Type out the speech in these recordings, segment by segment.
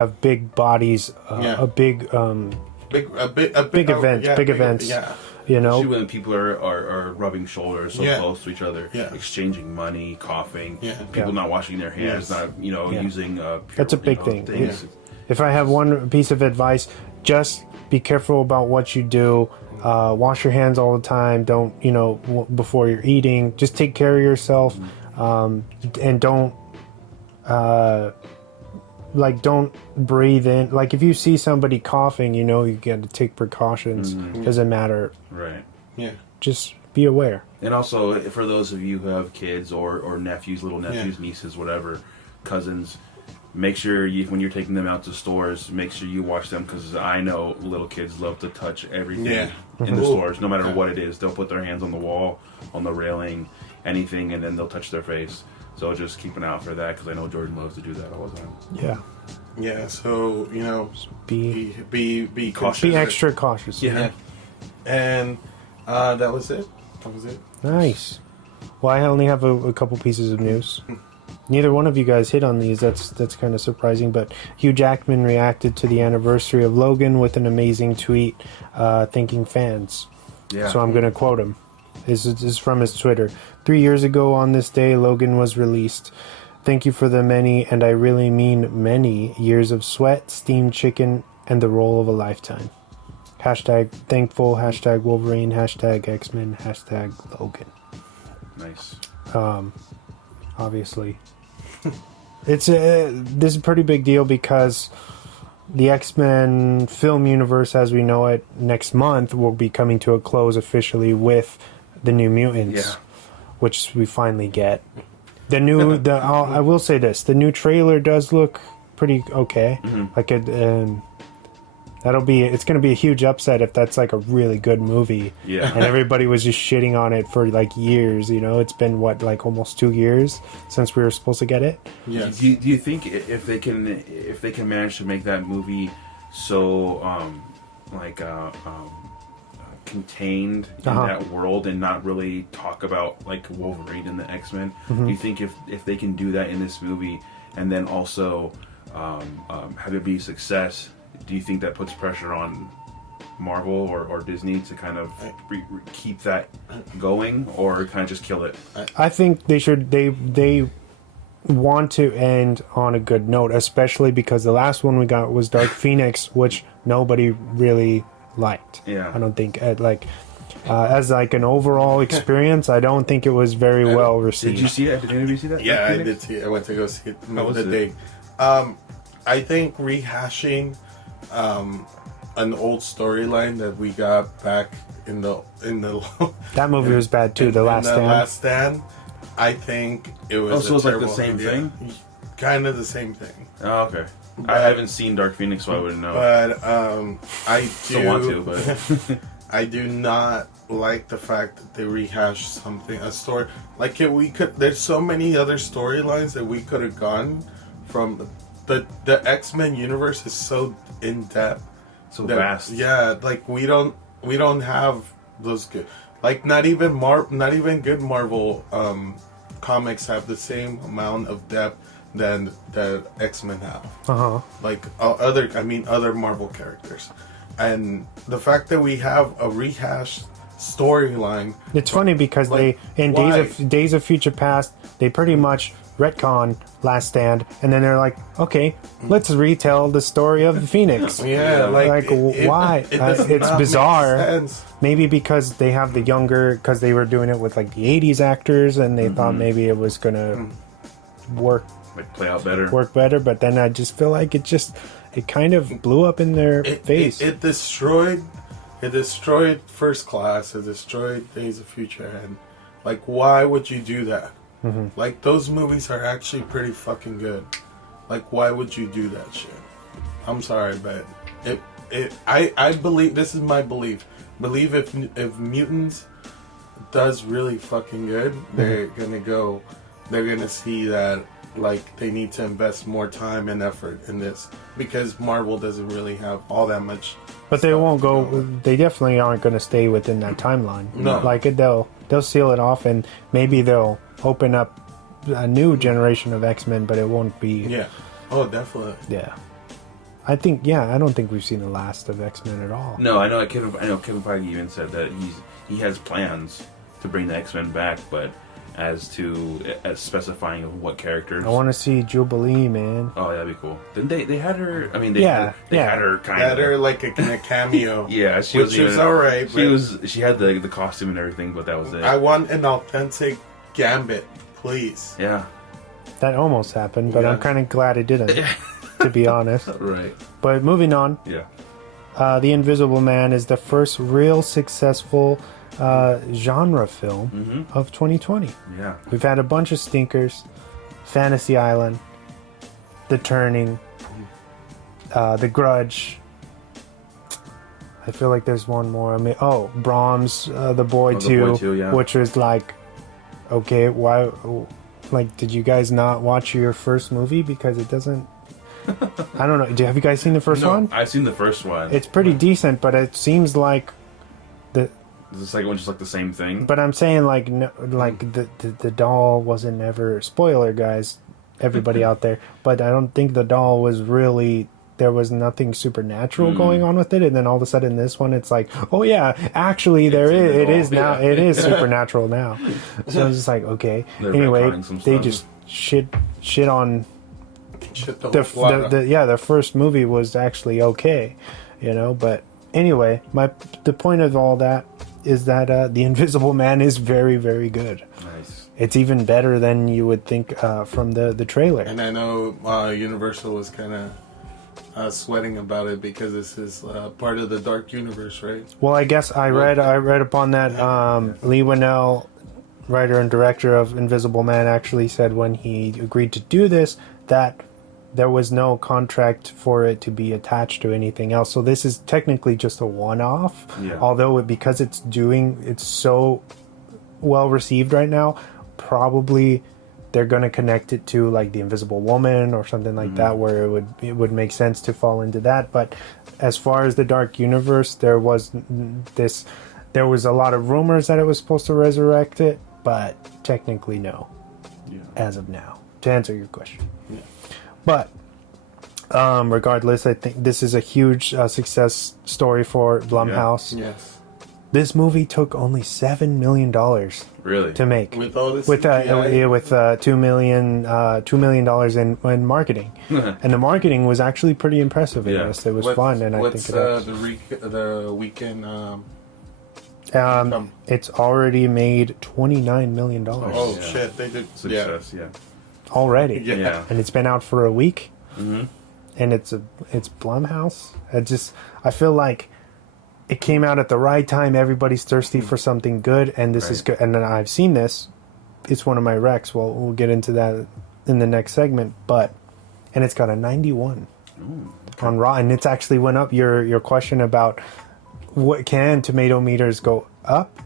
have big bodies, big events. Yeah. You know, especially when people are rubbing shoulders so close to each other, exchanging money, coughing, people not washing their hands, not using. That's a big thing. If I have one piece of advice, just be careful about what you do. Wash your hands all the time. Don't before you're eating. Just take care of yourself, and don't. Don't breathe in. Like if you see somebody coughing, you got to take precautions. Doesn't matter. Right. Yeah. Just be aware. And also, for those of you who have kids or nephews, little nephews, nieces, whatever, cousins, make sure when you're taking them out to stores, make sure you watch them, because I know little kids love to touch everything in the stores, no matter what it is. They'll put their hands on the wall, on the railing, anything, and then they'll touch their face. So just keep an eye out for that, because I know Jordan loves to do that all the time. Yeah. Yeah. So be cautious. Be extra cautious. Yeah. And that was it. Nice. Well, I only have a couple pieces of news. Neither one of you guys hit on these. That's kind of surprising. But Hugh Jackman reacted to the anniversary of Logan with an amazing tweet, thanking fans. Yeah. So I'm going to quote him. This is from his Twitter. 3 years ago on this day, Logan was released. Thank you for the many, and I really mean many, years of sweat, steamed chicken, and the role of a lifetime. Hashtag thankful, hashtag Wolverine, hashtag X-Men, hashtag Logan. Nice. Obviously. This is a pretty big deal because the X-Men film universe as we know it next month will be coming to a close officially with the New Mutants, which we finally get. I will say this: the new trailer does look pretty okay. Like it's going to be a huge upset if that's like a really good movie. Yeah. And everybody was just shitting on it for like years. It's been almost 2 years since we were supposed to get it. Yeah. Do you think if they can manage to make that movie so contained in that world and not really talk about like Wolverine and the X-Men, do you think if they can do that in this movie and then also have it be a success, do you think that puts pressure on Marvel or Disney to kind of keep that going, or kind of just kill it? I think they should. They want to end on a good note, especially because the last one we got was Dark Phoenix, which nobody really liked. Yeah. I don't think as like an overall experience, I don't think it was very well received. Did you see it? Did any of you see that? Yeah, I did see it. I went to go see it the day. I think rehashing an old storyline that we got back in the that movie was bad too. The Last Stand. I think it was. So it's like the same thing. Kind of the same thing. Oh, okay. But I haven't seen Dark Phoenix, so I wouldn't know. But I do still want to, but I do not like the fact that they rehash a story. Like there's so many other storylines that we could have gone from. The X-Men universe is so in depth, so vast. Yeah, like we don't have those good. Like not even good Marvel comics have the same amount of depth than the X-Men have. Like other Marvel characters, and the fact that we have a rehashed storyline. It's funny because they in Days of Future Past they pretty much retcon Last Stand, and then they're like, okay, let's retell the story of the Phoenix. Why? It's bizarre. Maybe because they have because they were doing it with like the 80s actors, and they thought maybe it was gonna work better, but then I just feel like it kind of blew up in their face. It destroyed First Class. It destroyed Days of Future, and like, why would you do that? Like, those movies are actually pretty fucking good. Like, why would you do that shit? I'm sorry, but I believe, this is my belief. Believe if Mutants does really fucking good, they're gonna see that, like, they need to invest more time and effort in this, because Marvel doesn't really have all that much. But they won't go. They definitely aren't going to stay within that timeline. No, like they'll seal it off, and maybe they'll open up a new generation of X-Men, but it won't be. Yeah. Oh, definitely. Yeah. I don't think we've seen the last of X-Men at all. No, I know Kevin Feige even said that he has plans to bring the X-Men back, but as specifying of what characters. I want to see Jubilee, man. Oh, that'd be cool. Didn't they had her? I mean, they had her kind of. Had her like in a cameo. Yeah, which was alright. She had the costume and everything, but that was it. I want an authentic Gambit, please. Yeah. That almost happened, but I'm kind of glad it didn't, to be honest. Right. But moving on. Yeah. The Invisible Man is the first real successful genre film of 2020. Yeah. We've had a bunch of stinkers. Fantasy Island, The Turning, The Grudge. I feel like there's one more. I mean, Brahms, The Boy 2, yeah. which was like, okay, why? Like, did you guys not watch your first movie because it doesn't? I don't know. Have you guys seen the first one? I've seen the first one. It's pretty decent, but it seems like the second one's just like the same thing. But I'm saying like no, like the doll wasn't ever, spoiler guys, everybody out there. But I don't think the doll was really. There was nothing supernatural going on with it, and then all of a sudden this one, it's like, oh yeah, actually there is. It is now. Yeah. It is supernatural now. So it's just like, okay. Anyway, they just shit on. The first movie was actually okay, But anyway, the point of all that is that The Invisible Man is very, very good. Nice. It's even better than you would think from the trailer. And I know Universal was kind of sweating about it because this is part of the Dark Universe, right? Well, I guess I read upon that Lee Winnell, writer and director of Invisible Man, actually said when he agreed to do this that there was no contract for it to be attached to anything else. So this is technically just a one-off. Yeah. Although because it's so well received right now, probably they're going to connect it to like The Invisible Woman or something like that, where it would make sense to fall into that. But as far as the Dark Universe, there was a lot of rumors that it was supposed to resurrect it, but technically no, as of now, to answer your question. Yeah. But regardless, I think this is a huge success story for Blumhouse. Yeah. Yes. This movie took only $7 million really to make, with all this with $2 million in marketing, and the marketing was actually pretty impressive in this. It was fun, and I think the weekend. It's already made $29 million. Oh shit! They did success, already. Yeah, and it's been out for a week, and it's Blumhouse. I feel like it came out at the right time. Everybody's thirsty for something good, and this is good. And then I've seen this. It's one of my recs. Well, we'll get into that in the next segment. And it's got a 91 on Rotten. And it's actually went up. Your question about what can tomato meters go up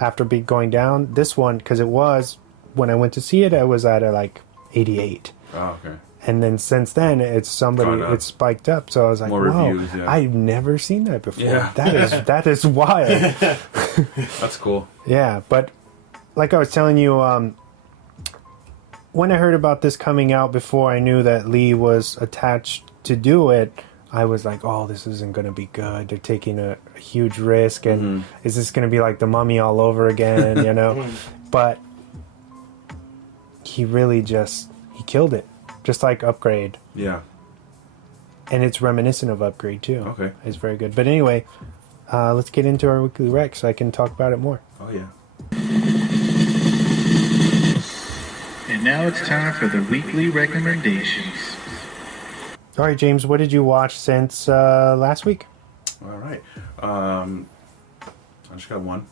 after going down. This one, because it was when I went to see it, I was at like 88. Oh, okay. And then since then, it's spiked up. So I was like, more wow, reviews, I've never seen that before. Yeah. That is wild. That's cool. Yeah, but like I was telling you, when I heard about this coming out before I knew that Lee was attached to do it, I was like, oh, this isn't going to be good. They're taking a huge risk. And is this going to be like The Mummy all over again, But he really he killed it. Just like Upgrade. Yeah. And it's reminiscent of Upgrade, too. Okay. It's very good. But anyway, let's get into our weekly rec so I can talk about it more. Oh, yeah. And now it's time for the weekly recommendations. All right, James, what did you watch since last week? All right. I just got one.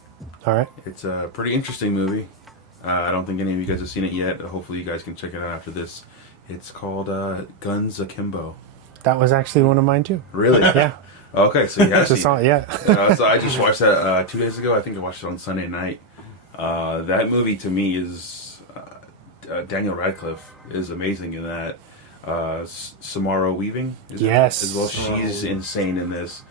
All right. It's a pretty interesting movie. I don't think any of you guys have seen it yet. Hopefully you guys can check it out after this. It's called Guns Akimbo. That was actually one of mine, too. Really? Yeah. Okay, so you have seen it. Yeah. So I just watched that 2 days ago. I think I watched it on Sunday night. That movie, to me, is... Daniel Radcliffe is amazing in that. Samara Weaving as well. She's insane in this.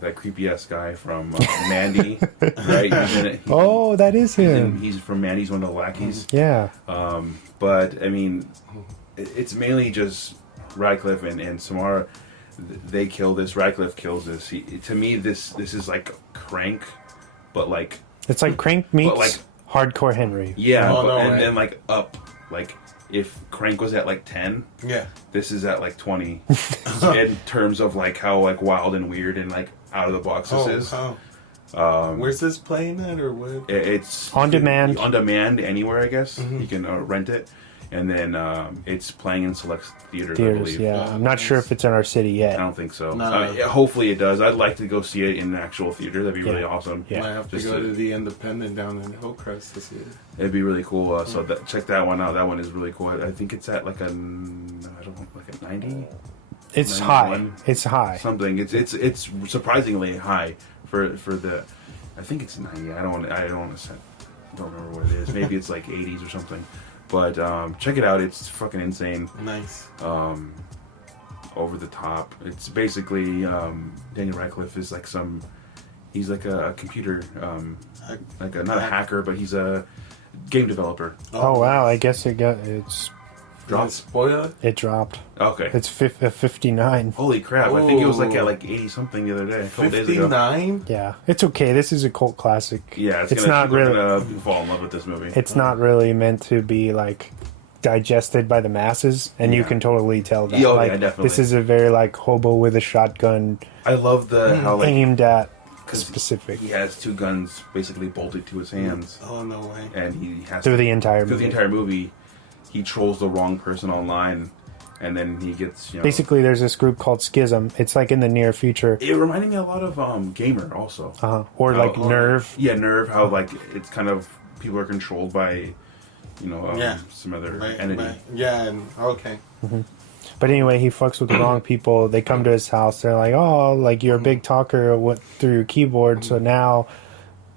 That creepy ass guy from Mandy, right? He's in it. That is him. He's from Mandy. He's one of the lackeys. Yeah. But I mean, it's mainly just Radcliffe and Samara, they kill this. Radcliffe kills this. To me, this is like Crank, but like it's like Crank meets like Hardcore Henry. Yeah, then like up, like if Crank was at like 10, this is at like 20 in terms of like how like wild and weird and like out of the box this is. Where's this playing at, or what? It's on demand. On demand anywhere, I guess. You can rent it, and then it's playing in select theaters. I believe. Yeah, I'm not sure if it's in our city yet. I don't think so. No. Hopefully it does. I'd like to go see it in an actual theater. That'd be really awesome. Yeah, I have to go to the Independent down in Hillcrest to see it. It'd be really cool. So check that one out. That one is really cool. I think it's at like a 90. It's 91, high. It's high. Something. It's surprisingly high for the. I think it's 90. I don't remember what it is. Maybe it's like 80s or something. But check it out. It's fucking insane. Nice. Over the top. It's basically Daniel Radcliffe is like he's like a computer like not a hacker, but he's a game developer. Oh wow! I guess it's dropped. Spoil it. It dropped. Okay. It's 59. Holy crap! I think it was like at like 80 something the other day. 59. Yeah, it's okay. This is a cult classic. Yeah, it's not really gonna fall in love with this movie. It's not really meant to be like digested by the masses, and you can totally tell that. Yeah, definitely. This is a very like hobo with a shotgun. I love how like aimed at specific. He has two guns basically bolted to his hands. Oh no way! And he has through the entire movie. He trolls the wrong person online, and then he gets basically there's this group called Schism. It's like in the near future. It reminded me a lot of Gamer also. Or like Nerve. Yeah, Nerve. How like it's kind of people are controlled by some other entity. Okay. Mm-hmm. But anyway, he fucks with the wrong people. They come to his house. They're like, "Oh, like you're a big talker. Went through your keyboard, so now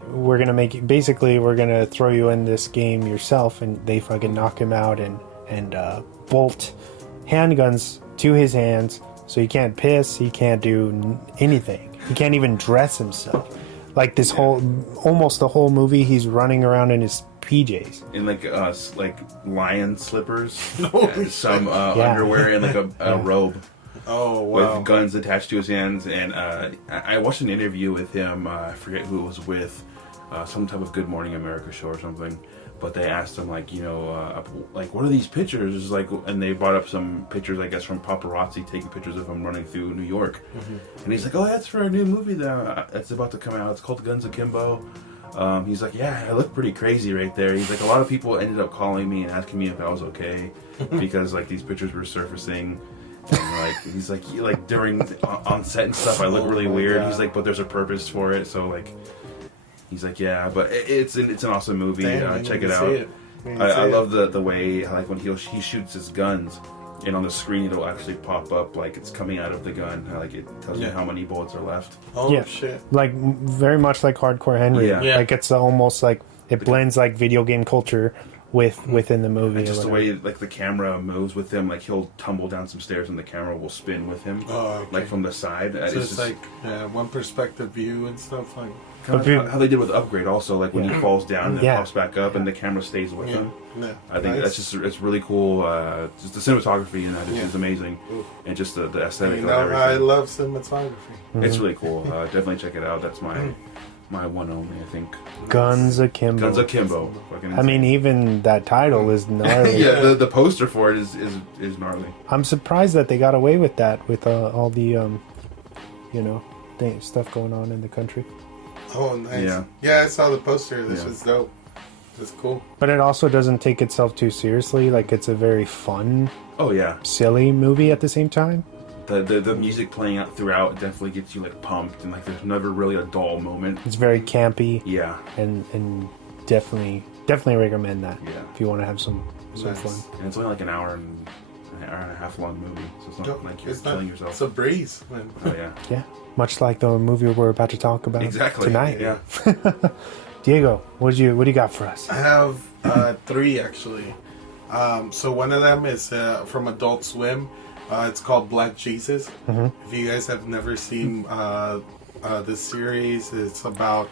we're gonna make you. Basically, we're gonna throw you in this game yourself." And they fucking knock him out and bolt handguns to his hands, so he can't piss. He can't do anything. He can't even dress himself. Like this almost the whole movie, he's running around in his PJs in like lion slippers, some underwear, and like a robe. Oh wow! With guns attached to his hands, and I watched an interview with him. I forget who it was with, some type of Good Morning America show or something. But they asked him like like what are these pictures? Like, and they brought up some pictures, I guess, from paparazzi taking pictures of him running through New York. And he's like, "Oh, that's for a new movie that's about to come out. It's called Guns Akimbo." He's like, "Yeah, I look pretty crazy right there." He's like, "A lot of people ended up calling me and asking me if I was okay because like these pictures were surfacing." And like he's like during on set and stuff, I look really weird. He's like, "But there's a purpose for it." So like. He's like, yeah, but it's an awesome movie. Check it out. I love the way like when he shoots his guns, and on the screen it'll actually pop up like it's coming out of the gun. Like it tells you how many bullets are left. Oh shit! Like very much like Hardcore Henry. Yeah. Like it's almost like it blends like video game culture within the movie. And just the way like the camera moves with him, like he'll tumble down some stairs and the camera will spin with him, like from the side. So it's like one perspective view and stuff like. Kind of how they did with Upgrade also, like when he falls down and pops back up and the camera stays with him. Yeah. I think it's really cool. Just the cinematography in that is amazing, and just the aesthetic. I love cinematography. It's really cool. Definitely check it out. That's my one only, I think. Guns Akimbo. Guns Akimbo. I mean, even that title is gnarly. Yeah, the poster for it is gnarly. I'm surprised that they got away with that with all the stuff going on in the country. Oh, nice. Yeah, I saw the poster. This is dope. That's cool. But it also doesn't take itself too seriously. Like, it's a very fun, silly movie at the same time. The music playing out throughout definitely gets you, like, pumped. And, like, there's never really a dull moment. It's very campy. Yeah. And definitely recommend that. Yeah. If you want to have some fun. And it's only, like, an hour and a half long movie. So it's not like you're killing yourself. It's a breeze, man. Oh, yeah. Yeah. Much like the movie we're about to talk about tonight. Yeah. Diego, what do you got for us? I have 3 actually. So one of them is from Adult Swim. It's called Black Jesus. If you guys have never seen this series, it's about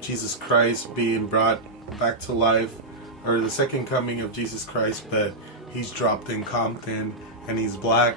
Jesus Christ being brought back to life, or the second coming of Jesus Christ, but he's dropped in Compton, and he's black.